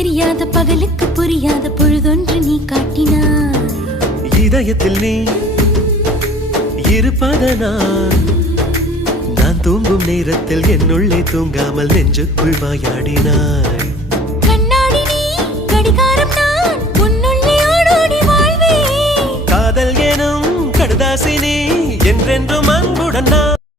தெரியாத பகலுக்கு புரியாத பொழுதொன்று நீ காட்டினாய். இதயத்தில் நீ இருப்பதனால் நான் தூங்கும் நேரத்தில் என்னுள்ளே தூங்காமல் நெஞ்சுக்குள் வாயாடினாய். கண்ணாடி நீ கடிகாரம் நான் உன்னுள்ளே ஓடோடி வாழ்வே. காதல் எனும் கடுதாசி நீ என்றென்றும் அன்புடன் நான்